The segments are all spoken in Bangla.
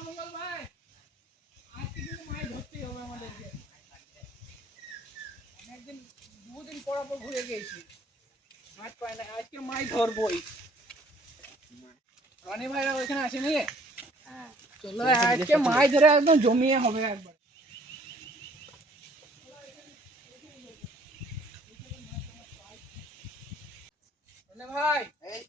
মঙ্গল ভাই আজকে কিন্তু মাছ ধরতেই হবে আমাদেরকে আমি একদিন দুদিন পর পর ঘুরে গিয়েছি মাছ পাই না আজকে মাছ ধরবই রনি ভাইরা ওইখানে আছে নাকি চলো আজকে মাছ ধরে একদম জমিয়ে হবে একবার রনি ভাই এই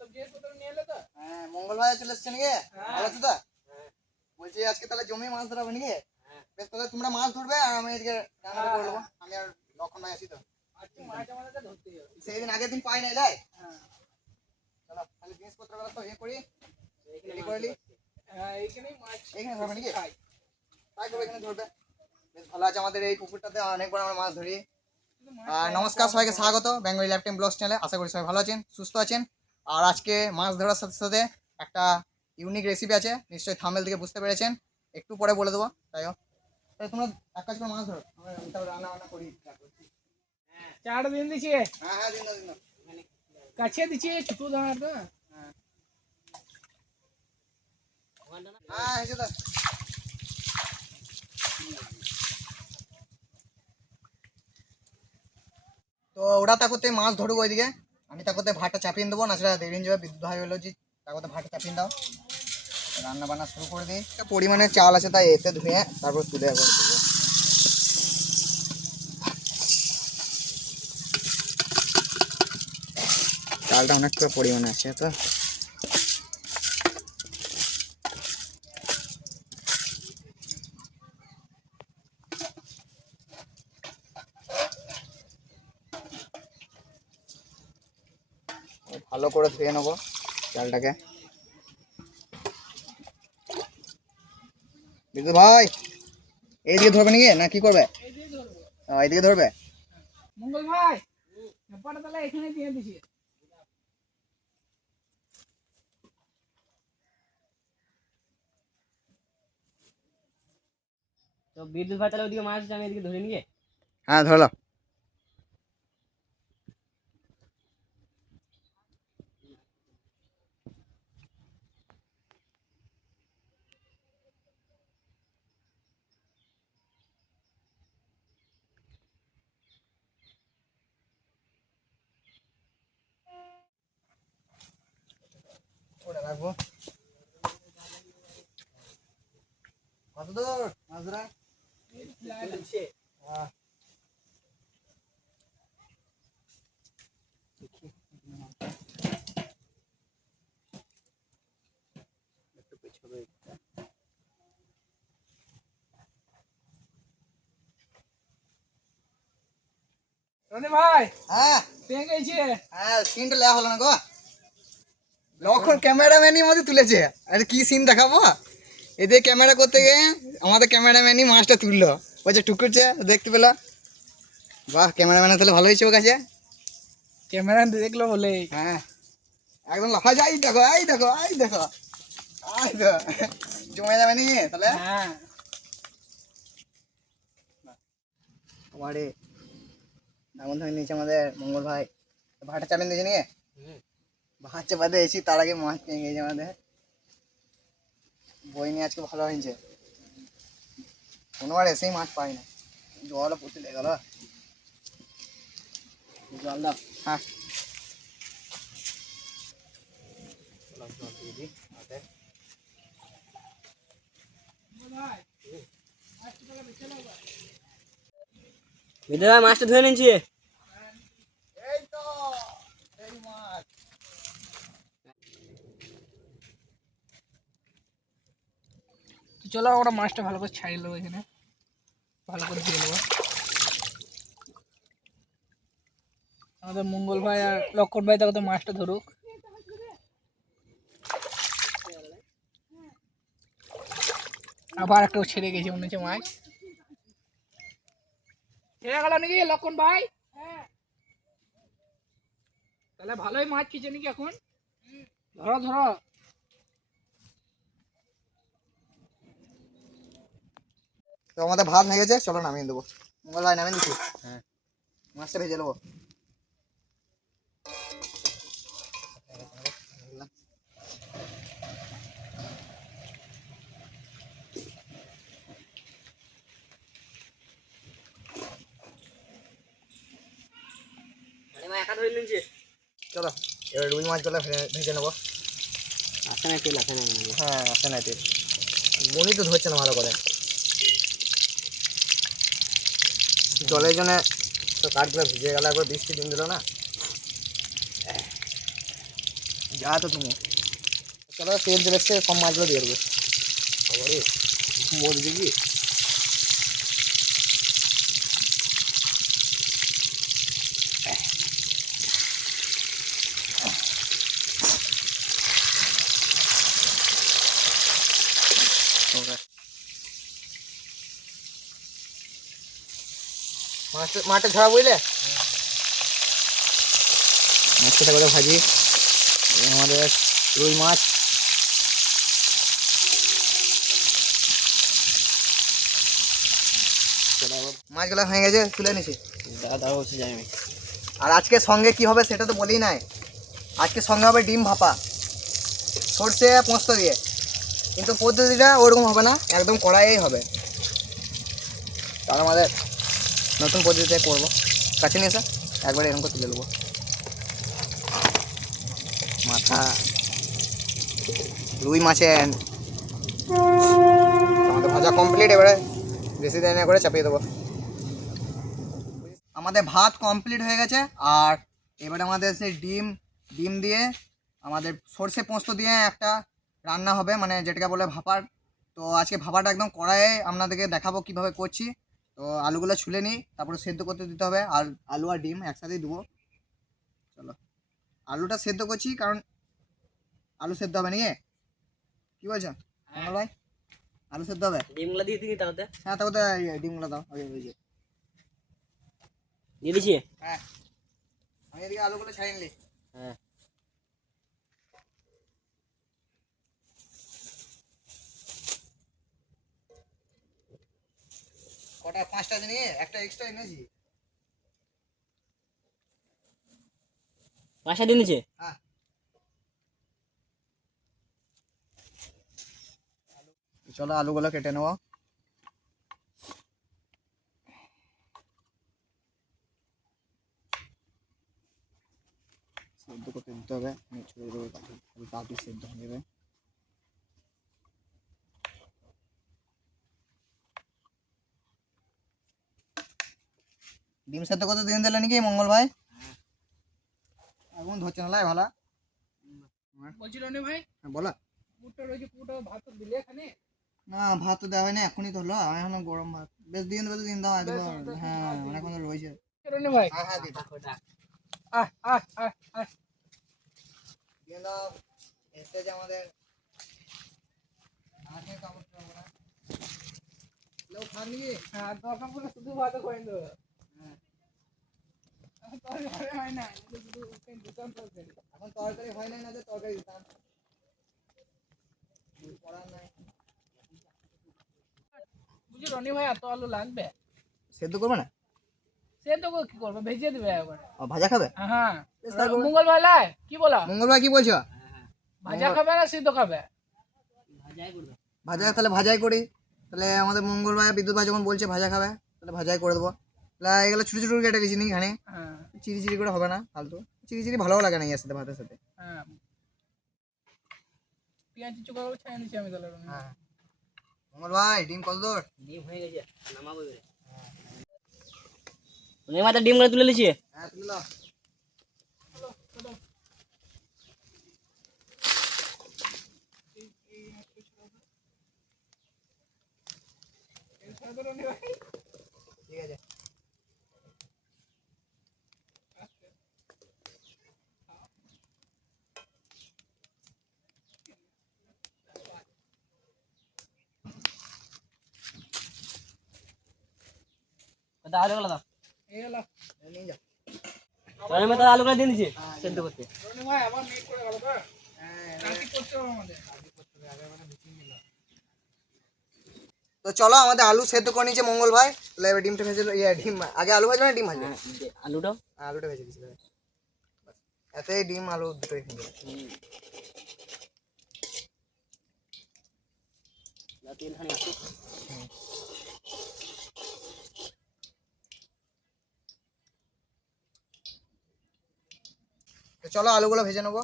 সব জিনিসপত্র নিয়ে এলে তো হ্যাঁ মঙ্গল ভাই চলে এসছে নাকি হ্যাঁ। ভালো আছো তো বলছি আজকে তাহলে জমি মাছ ধরা হবে নাকি বেশ তাহলে তোমরা মাছ ধরবে আর আমি এদিকে রান্নাটা করে নেব। আমি আর লক্ষণ ভাই আছি তো। আজকে মাছ আমাদেরকে ধরতেই হবে। সেই দিন আগের দিন পাই নাই লাই হ্যাঁ। চলো তাহলে জিনিসপত্রগুলো তো ইয়ে করি। রেডি করে নি? হ্যাঁ মাছ এইখানে ধরবে নাকি? খাই। তাই করবে এখানে ধরবে। বেশ ভালো আছে আমাদের এই পুকুরটাতে। অনেকবার আমরা মাছ ধরি। আর নমস্কার সবাইকে স্বাগত। বেঙ্গলি ল্যাপটেন ব্লগ চ্যানেলে। আশা করি সবাই ভালো আছেন সুস্থ আছেন। আর আজকে মাছ ধরার সাথে সাথে একটা ইউনিক রেসিপি আছে নিশ্চয়ই থামেল থেকে বুঝতে পেরেছেন। একটু পরে বলে দেবো তাই হোক। তাহলে তোমরা এক কাজ করে মাছ ধরো। রান্না বান্না করি চার দিন দিছি। হ্যাঁ হ্যাঁ দিন দিন কাছে দিছি ছোট দাঁড়া তো। হ্যাঁ। হ্যাঁ দাও তো। ওরা তাকতে মাছ ধরবো ওইদিকে। আমি তাকতে ভাতটা চাপিয়ে দেবো না সেটা দেরিন যাবে বিদ্যুৎ ভাই হলো যে তাকতে ভাতটা চাপিয়ে দাও। রান্না বান্না শুরু করে দিই। একটা পরিমাণে চাল আছে, তাই এতে ধুয়ে তারপর তুলে একবার দেবো। চালটা অনেকটা পরিমাণে আছে, তো। ভালো করে ধুয়ে নেব চালটাকে। বিদ্যুৎ ভাই এইদিকে ধরবে নাকি? না কি করবে? এইদিকে ধরবে? মঙ্গল ভাই ব্যাপারটা তাহলে এখানে দিয়ে দিছি। তো বিদ্যুৎ ভাই তাহলে ওদিকে মাছ আমি এদিকে ধরে নিয়ে। হ্যাঁ ধরলাম। রাখব। কত দূর একটু পেছাবে রনি ভাই হ্যাঁ। পেয়ে গেছে। হ্যাঁ সিনটা লেওয়া হলো না গো। লক্ষণ ক্যামেরাম্যানই মধ্যে তুলেছে। আরে কি সিন দেখাবো? এদের ক্যামেরা করতে গিয়ে আমাদের ক্যামেরাম্যানই মাছটা তুললো। ওই যে টুকুরছে দেখতে পেল? বাহ ক্যামেরাম্যান তাহলে ভালো হয়েছে ও কাছে। ক্যামেরা দেখল বলে হ্যাঁ। একদম লাফা যাই দেখো এই দেখো এই দেখো আই তো জমে যাবে নি তাহলে? হ্যাঁ। আমারে এমন ধরে নিয়েছে আমাদের মঙ্গল ভাই। ভাটা চাপিয়ে দিয়েছে নিয়ে ভাত চাপাতে এসি তার আগে মাছ পেয়ে গেছে আমাদের। বই নিয়ে আজকে ভালো হয়েছে। কোনোবার এসেই মাছ পাই না। জল পড়তে লেগে গেল। জল দাও। হ্যাঁ। বিদ্যুৎ ভাই মাছটা ধরে নিয়েছি এই তো এই মাছ তো চলো আমরা মাছটা ভালো করে ছাড়িয়ে নেব এখানে। ভালো করে দিয়ে নেব। আমাদের মঙ্গল ভাই আর লক্ষণ ভাই তাকে তো মাছটা ধরুক। আবার একটা ছেড়ে গেছে, মনে হচ্ছে মাছ। ছেড়ে গেল নাকি লক্ষণ ভাই? তাহলে ভালোই মাছ খেয়েছে নাকি এখন? ধরো ধরো। তো আমাদের ভাত হয়ে গেছে চলো নামিয়ে দেবো। মোগল ভাই নামিয়ে দিচ্ছি হ্যাঁ। মাছটা ভেজে নেব। চলো এবার রুই ভেজে নেব। হ্যাঁ আসে না তেল। মনি তো ধরছে না ভালো করে। জলের জন্য তো কাঠগুলো ভিজে গেল, একবার বৃষ্টি দিন দিল না। যা তো তুমি। চলো তেল দিলে কম মাছগুলো দিয়ে দেবো। মরে মরবে কি মাছ মাঠে ধরা বুঝলে? মাছটা করে ভাজি। আমাদের রুই মাছ। মাছগুলো হয়ে গেছে তুলে নিছি। দাদা বসে যাই আর আজকে সঙ্গে কি হবে সেটা তো বলি নাই। আজকে সঙ্গে হবে ডিম ভাপা। সর্ষে পোস্ত দিয়ে। কিন্তু পদ্ধতিটা ওরকম হবে না একদম কড়াইয়েই হবে। তার আমাদের নতুন পদ্ধতিতে করব। কাছে নিয়ে এসে, একবার এরকম করে তুলে নেব। মাথা। রুই আমাদের ভাজা কমপ্লিট এবারে বেশি দেরি না করে চাপিয়ে দেবো। আমাদের ভাত কমপ্লিট হয়ে গেছে, আর এবারে আমাদের সেই ডিম ডিম দিয়ে আমাদের সর্ষে পোস্ত দিয়ে একটা রান্না হবে মানে যেটাকে বলে ভাপার। তো আজকে ভাপাটা একদম কড়াইয়ে আপনাদেরকে দেখাবো কীভাবে করছি। তো আলুগুলো ছুলে নিই তারপরে সেদ্ধ করতে দিতে হবে আর আলু আর ডিম একসাথেই দেবো। চলো। আলুটা সেদ্ধ করছি কারণ আলু সেদ্ধ হবে নাকি? কি বলছো? মঙ্গল ভাই? আলু সেদ্ধ হবে? ডিমগুলো দিয়ে দিই তাহলে? হ্যাঁ তারপর তো ডিমগুলো দাও ওই ওই যে। দিয়ে দিছি হ্যাঁ। আমি এদিকে আলুগুলো ছাড়িয়ে নিলি। হ্যাঁ। কটা? পাঁচটা নিয়ে একটা এক্সট্রা এনেছি পাঁচটা দিয়ে দিচ্ছে হ্যাঁ। চলো আলুগুলো কেটে নেব। সেদ্ধ করতে দিতে হবে। আমি ছড়িয়ে দেবো কাঠি কাঠি সেদ্ধ হয়ে যাবে। ডিম সেদ্ধ করতে দিন দিলে নাকি মঙ্গল ভাই? এখন ধরছে না লাই ভালো? বলছি রনি ভাই? হ্যাঁ বলো। পুরোটা রয়েছে পুরোটা ভাত তো দিলে এখানে। না ভাত তো দেওয়া হয় এখনই তো হলো আমি এখন গরম ভাত। বেশ দিন দেবে দিন দাও আজ বেশ, বেশ, হ্যাঁ রয়েছে। ভাই? হ্যাঁ হ্যাঁ আহ আহ আহ আহ। দিয়ে দাও এসে যে আমাদের আগে কাপড় চাপড় লোক খান নিয়ে হ্যাঁ দরকার পড়লে শুধু ভাত করে দেবো এখন তো আর ঘরে হয় না এটা শুধু ওখানে দোকান তরকারি এখন তরকারি হয় না না যে তরকারি দিতাম কিছু নাই বুঝি রনি ভাই এত আলু লাগবে? সেদ্ধ করবে না? সে তো কি করবে? ভেজে দিবে একবার। ভাজা খাবে? হ্যাঁ লাই কি বলা? মঙ্গলবার কি বলছো? ভাজা খাবে না সিদ্ধ খাবে? ভাজাই করবে। ভাজা তাহলে ভাজাই করি। তাহলে আমাদের মঙ্গলবার বিদ্যুৎ ভাই যখন বলছে ভাজা খাবে তাহলে ভাজাই করে দেবো। এগুলো ছোটো ছোটো কেটে গেছি নাকি এখানে? হ্যাঁ। চিরি চিরি করে হবে না ফালতু। চিরি চিরি ভালো লাগে না এর সাথে ভাতের সাথে। হ্যাঁ। পেঁয়াজ চোখা করে ছাই নিচ্ছি আমি তাহলে। হ্যাঁ। মঙ্গল ভাই ডিম কত দূর? ডিম হয়ে গেছে নামাবো এবারে। অনেক মাথা ডিমগুলো তুলে নিচ্ছে। হ্যাঁ তুলে ঠিক আছে। আলুগুলো দাও। এই হলো এই নিয়ে যা অনেক মাথা আলুগুলো দিয়ে দিচ্ছে। সেদ্ধ করতে। রনি ভাই আবার মিট করে গেল তো। হ্যাঁ চলো আমাদের আলু সেদ্ধ করে নিয়েছে মঙ্গল ভাই। তাহলে এবার ডিমটা ভেজে ইয়ে ডিম আগে আলু ভাজবে না ডিম ভাজবে? হ্যাঁ দে- হ্যাঁ, আলুটা ভেজে দিচ্ছি এতেই ডিম আলু দুটোই তেল খানি চলো আলুগুলো ভেজে নেব।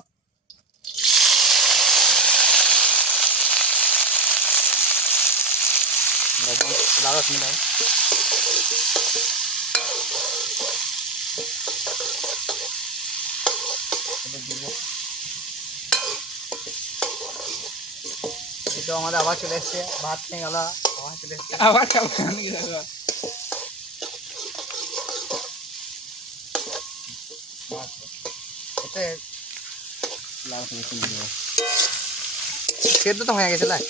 দ্বাদশ তো আমাদের আবার চলে এসছে ভাত খেয়ে গেল আবার চলে এসছে। আবার খাব নাকি দাদা এতে সেদ্ধ তো হয়ে গেছে লাই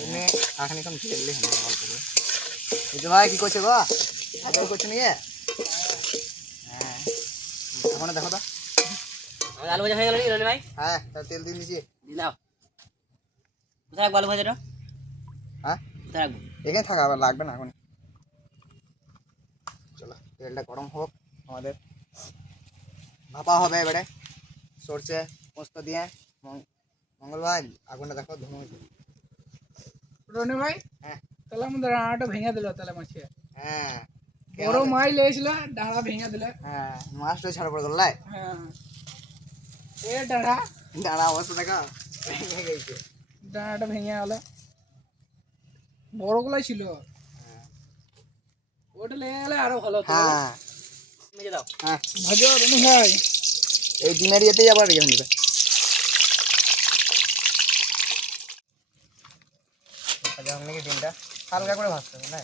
এমনি এখন এখন ফেললে হবে অল্প করে এই যে ভাই কি করছে গো আগে করছে নিয়ে হ্যাঁ এখন দেখো তো আমাদের আলু ভাজা হয়ে গেল নি রনি ভাই হ্যাঁ তার তেল দিয়ে দিয়েছি দিয়ে দাও কোথায় রাখব আলু ভাজাটা হ্যাঁ কোথায় রাখব এখানে থাকা আবার লাগবে না এখন চলো তেলটা গরম হোক আমাদের ভাপা হবে এবারে সরষে পোস্ত দিয়ে মঙ্গল ভাই আগুনটা দেখো ধুমে রনি ভাই হ্যাঁ। তাহলে আমাদের ভেঙে দিল তাহলে মাছে হ্যাঁ। বড় মাই লেগেছিল ডাঁড়া ভেঙে দিলে। হ্যাঁ মাছটা ছাড়া পড়ে গেল হ্যাঁ। এ ডাঁড়া অবস্থা দেখা। ভেঙে গেছে। ডাঁড়াটা ভেঙে গেল। বড়গুলাই ছিল। ওটা লেগে গেলে আরও ভালো হ্যাঁ। মেজে দাও। হ্যাঁ। ভাজো রনি ভাই। এই ডিমের ইয়েতেই আবার ইয়ে হয়ে যাবে ভাজা নাকি ডিমটা? হালকা করে ভাজতে হবে না?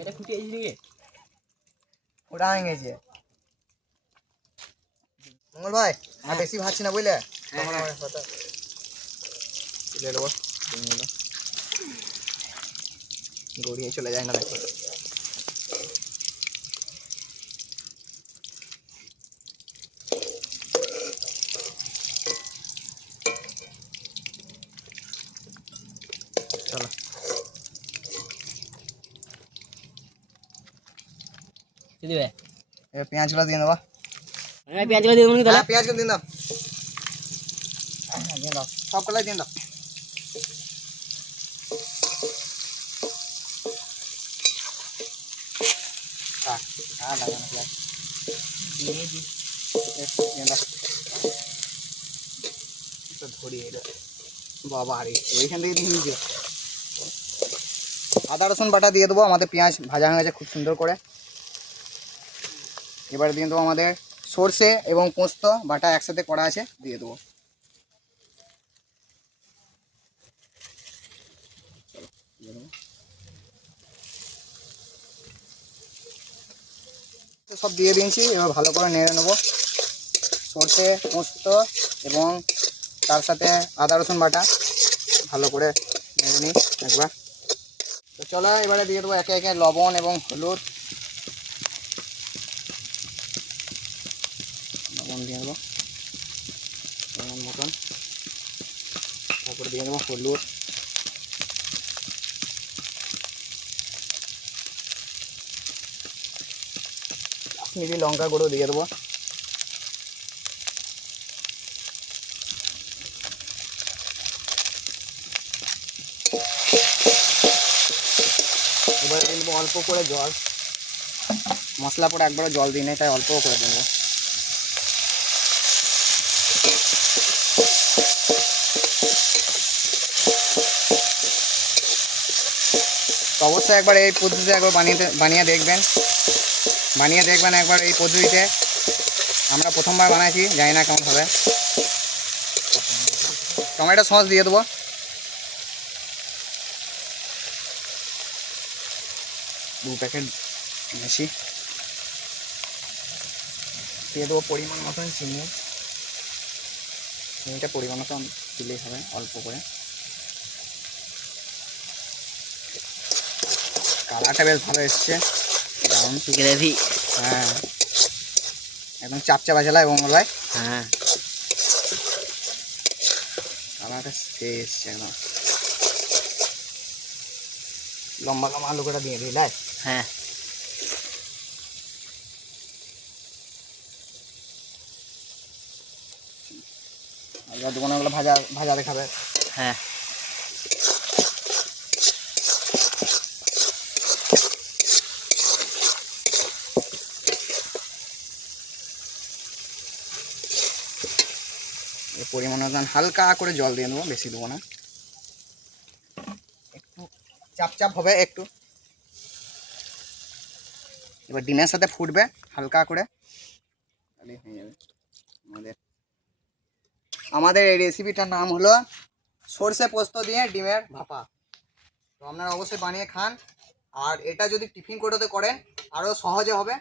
এটা খুঁটিয়ে দিলি নাকি? ওটা হয়ে গেছে। মঙ্গল ভাই আর বেশি ভাজছি না বুঝলে? তখন আমার কথা। গড়িয়ে চলে যায় না দেখো। কি দিবে এবার পেঁয়াজগুলো দিয়ে দেবো রনি ভাই পেঁয়াজগুলো দিয়ে দেবো নাকি তাহলে হ্যাঁ পেঁয়াজগুলো দিয়ে দাও হ্যাঁ দিয়ে দাও সব কলাই দিয়ে দাও হ্যাঁ হ্যাঁ লাগে না পেঁয়াজ দিয়ে দি দিয়ে দাও তো ধরি এটা বাবা আরে ওইখান থেকে দিয়ে দিয়েছে আদা রসুন বাটা দিয়ে দেবো আমাদের পেঁয়াজ ভাজা হয়ে গেছে খুব সুন্দর করে এবারে দিয়ে দেবো আমাদের সর্ষে এবং পোস্ত, বাটা একসাথে করা আছে, দিয়ে দেবো। সব দিয়ে দিয়েছি, এবার ভালো করে নেড়ে নেব। সর্ষে, পোস্ত এবং তার সাথে আদা, রসুন বাটা, ভালো করে নেড়ে নিই একবার। তো চলো, এবারে দিয়ে দেবো একে একে লবণ এবং হলুদ লবণ দিয়ে দেবো লবণ মতন তারপরে দিয়ে দেবো হলুদ কাশ্মীরি লঙ্কা গুঁড়ো দিয়ে দেবো এবারে দিয়ে দেবো অল্প করে জল। মশলা পরে একবারও জল দিই নাই, তাই অল্প করে দেবো। অবশ্যই একবার এই পদ্ধতিতে একবার বানিয়ে বানিয়ে দেখবেন। বানিয়ে দেখবেন একবার এই পদ্ধতিতে। আমরা প্রথমবার বানাইছি, জানি না কেমন হবে। টমেটো সস দিয়ে দেবো। দু প্যাকেট বেশি দিয়ে দেবো পরিমাণ মতন চিনি। চিনিটা পরিমাণ মতন দিলেই হবে, অল্প করে। কালারটা বেশ ভালো এসছে। দারুণ গ্রেভি হ্যাঁ। একদম চাপচাপা জেলা এবং ভাই। হ্যাঁ। কালারটা সে এসছে একদম। লম্বা লম্বা আলু করে দিয়ে দিলাই হ্যাঁ। আর ভাজা ভাজা দেখাবে। হ্যাঁ। পরিমাণ মতন হালকা করে জল দিয়ে দেবো, বেশি দেবো না। একটু চাপ চাপ হবে একটু। এবার ডিমের সাথে ফুটবে হালকা করে। আমাদের আমাদের এই রেসিপিটার নাম হলো সর্ষে পোস্ত দিয়ে ডিমের ভাপা। তো আপনারা অবশ্যই বানিয়ে খান। আর এটা যদি টিফিন কোটোতে করেন আরও সহজে হবে।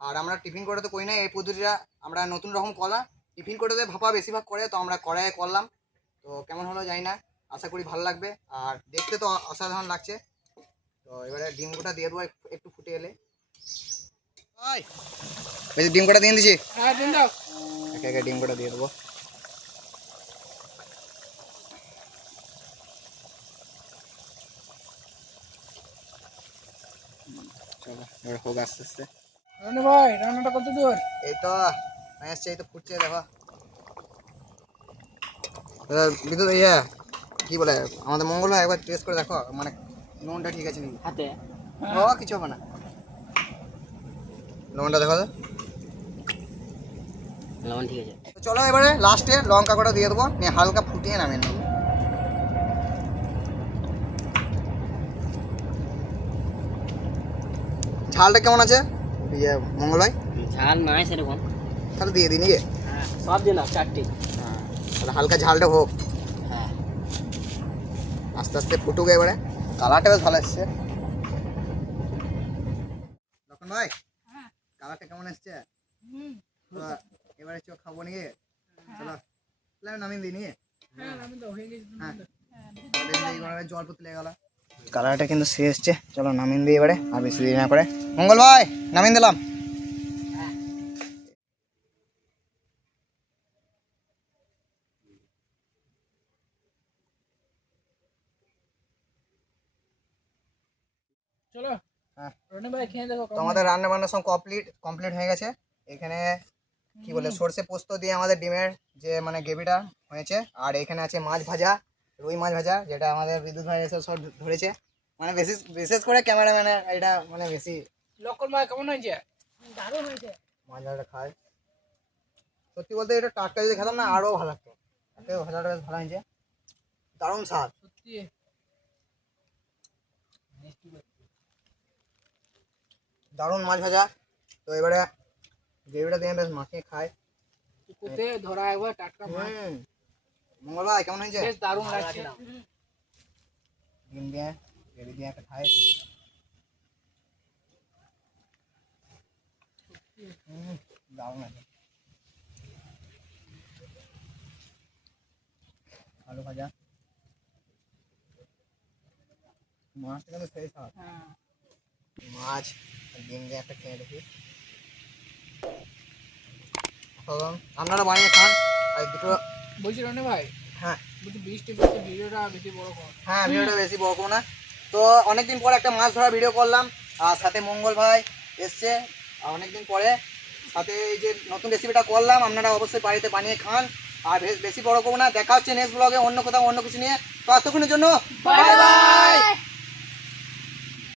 আর আমরা টিফিন কোটোতে করি না, এই পদ্ধতিটা। আমরা নতুন রকম কলা টিফিন কোটোতে ভাপা বেশিরভাগ করে তো আমরা কড়াইয়ে করলাম। তো কেমন হলো জানি না আশা করি ভালো লাগবে। আর দেখতে তো অসাধারণ লাগছে। তো এবারে ডিম গোটা দিয়ে দেবো একটু- ফুটে এলে। ওই। ওই যে ডিম গোটা দিয়ে দিচ্ছি হ্যাঁ একে একে ডিম গোটা দিয়ে দেবো। চলো এবার হোক আস্তে আস্তে। ভাই রান্নাটা কত দূর? এই তো। আসছে এই তো ফুটছে দেখো বিদ্যুৎ ইয়ে কি বলে আমাদের মঙ্গল ভাই একবার টেস্ট করে দেখো মানে নুনটা ঠিক আছে নাকি হাতে ও কিছু হবে না নুনটা দেখো তো লবণ ঠিক আছে চলো এবারে লাস্টে লঙ্কা কটা দিয়ে দেবো নিয়ে হালকা ফুটিয়ে নামিয়ে নেব ঝালটা কেমন আছে ইয়ে মঙ্গল ভাই ঝাল নাই সেরকম তাহলে দিয়ে দিই নাকি? হ্যাঁ সব দিয়ে নাও চারটি। হ্যাঁ তাহলে হালকা ঝালটা হোক। হ্যাঁ। আস্তে আস্তে ফুটুক এবারে। কালারটা বেশ ভালো এসছে। লক্ষণ ভাই কালারটা কেমন এসছে? এবারে চো খাব নিয়ে চলো। তাহলে আমি নামিয়ে দিই নিয়ে হ্যাঁ হয়ে হ্যাঁ। জল পড়তে গেল। কালারটা কিন্তু সে এসছে। চলো নামিন দিই এবারে আর বেশি দেরি না করে। মঙ্গল ভাই নামিন দিলাম চলো রনি ভাই খেয়ে দেখো তো আমাদের রান্না বান্না সব কমপ্লিট কমপ্লিট হয়ে গেছে। এখানে কি বলে সর্ষে পোস্ত দিয়ে আমাদের ডিমের যে মানে গ্রেভিটা হয়েছে আর এখানে আছে মাছ ভাজা রুই মাছ ভাজা যেটা আমাদের বিদ্যুৎ ভাই এসে সব ধরেছে। মানে বেশি বিশেষ করে ক্যামেরাম্যানের এটা মানে বেশি লক্ষণ ভাই কেমন হয়েছে? দারুণ হয়েছে। মাছ ভাজাটা খায় সত্যি বলতে এটা টাটকা যদি খেতাম না আরও ভালো লাগতো। এত ভাজাটা বেশ ভালো হয়েছে। দারুণ স্বাদ। সত্যি। দারুণ মাছ ভাজা। তো এবারে গ্রেভিটা দিয়ে বেশ মাখিয়ে খায় পুকুতে ধরা একবার টাটকা মাছ। হুম। মঙ্গল ভাই কেমন হয়েছে? বেশ দারুণ লাগছে। ডিম দিয়ে গ্রেভি দিয়ে একটা খাই। হুম, দারুণ আছে আলু ভাজা। মাছটা কিন্তু সেই স্বাদ। হ্যাঁ। মাছ ডিম দিয়ে একটা খেয়ে দেখি অসাধারণ। আপনারা বানিয়ে খান আর দুটো বলছি রনি ভাই হ্যাঁ। বলছি বৃষ্টি ভিডিওটা বেশি বড় কর। হ্যাঁ ভিডিওটা বেশি বড় করব না। তো অনেকদিন পর একটা মাছ ধরা ভিডিও করলাম আর সাথে মঙ্গল ভাই এসছে। আর অনেকদিন পরে সাথে এই যে নতুন রেসিপিটা করলাম আপনারা অবশ্যই বাড়িতে বানিয়ে খান। আর বেশ- বেশি বড় করব না। দেখা হচ্ছে নেক্সট ব্লগে অন্য কোথাও অন্য কিছু নিয়ে। তো এতক্ষণের জন্য বাই বাই